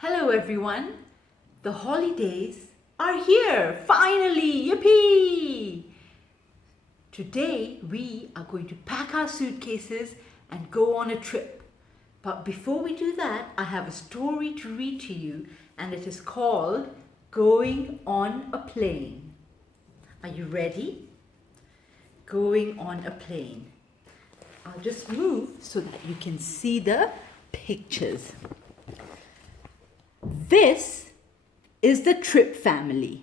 Hello everyone. The holidays are here. Finally, yippee! Today we are going to pack our suitcases and go on a trip. But before we do that, I have a story to read to you and it is called Going on a Plane. Are you ready? Going on a plane. I'll just move so that you can see the pictures. This is the Tripp family.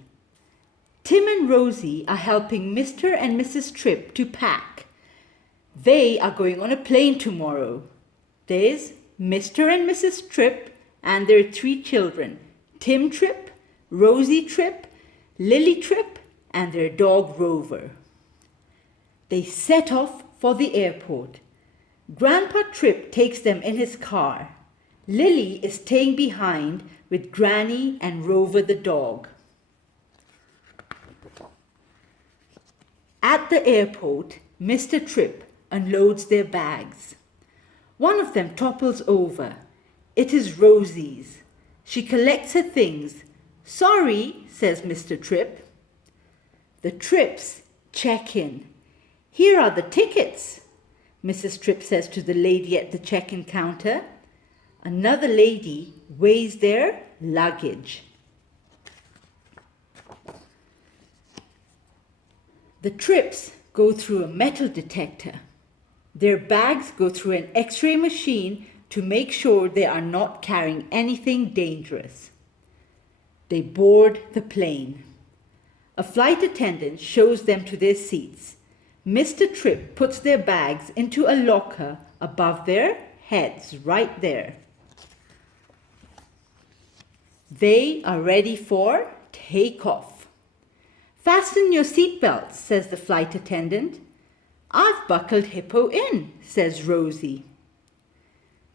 Tim and Rosie are helping Mr. and Mrs. Tripp to pack. They are going on a plane tomorrow. There's Mr. and Mrs. Tripp and their 3 children, Tim Tripp, Rosie Tripp, Lily Tripp, and their dog Rover. They set off for the airport. Grandpa Tripp takes them in his car. Lily is staying behind with Granny and Rover the dog. At the airport, Mr. Tripp unloads their bags. One of them topples over. It is Rosie's. She collects her things. "Sorry," says Mr. Tripp. The Tripps check in. "Here are the tickets," Mrs. Tripp says to the lady at the check-in counter. Another lady weighs their luggage. The Tripps go through a metal detector. Their bags go through an X-ray machine to make sure they are not carrying anything dangerous. They board the plane. A flight attendant shows them to their seats. Mr. Tripp puts their bags into a locker above their heads, right there. They are ready for takeoff. "Fasten your seatbelts," says the flight attendant. "I've buckled Hippo in," says Rosie.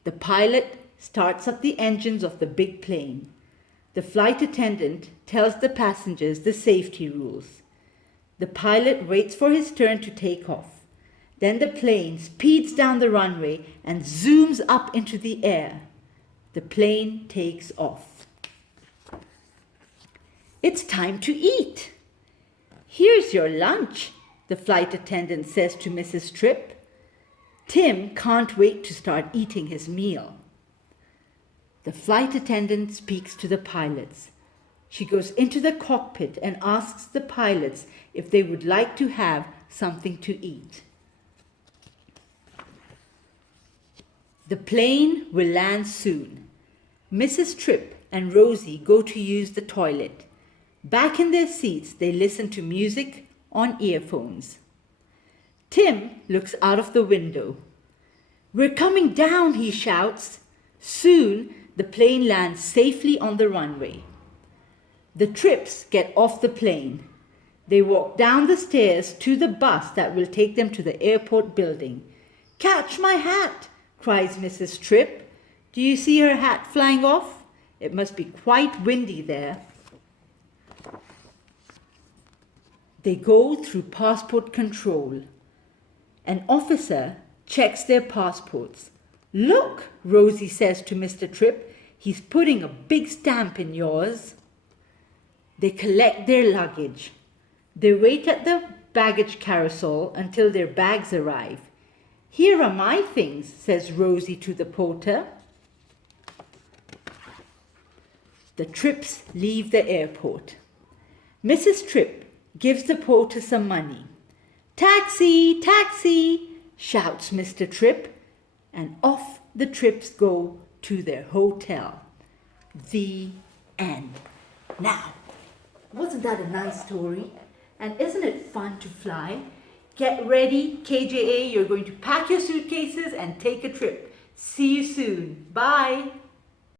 The pilot starts up the engines of the big plane. The flight attendant tells the passengers the safety rules. The pilot waits for his turn to take off. Then the plane speeds down the runway and zooms up into the air. The plane takes off. "It's time to eat." "Here's your lunch," the flight attendant says to Mrs. Tripp. Tim can't wait to start eating his meal. The flight attendant speaks to the pilots. She goes into the cockpit and asks the pilots if they would like to have something to eat. The plane will land soon. Mrs. Tripp and Rosie go to use the toilet. Back in their seats, they listen to music on earphones. Tim looks out of the window. "We're coming down," he shouts. Soon, the plane lands safely on the runway. The Tripps get off the plane. They walk down the stairs to the bus that will take them to the airport building. "Catch my hat," cries Mrs. Tripp. Do you see her hat flying off? It must be quite windy there. They go through passport control. An officer checks their passports. "Look," Rosie says to Mr. Tripp, "he's putting a big stamp in yours." They collect their luggage. They wait at the baggage carousel until their bags arrive. "Here are my things," says Rosie to the porter. The Tripps leave the airport. Mrs. Tripp gives the porter some money. "Taxi, taxi," shouts Mr. Tripp, and off the Tripps go to their hotel. The end. Now, wasn't that a nice story? And isn't it fun to fly? Get ready, KJA, you're going to pack your suitcases and take a trip. See you soon. Bye.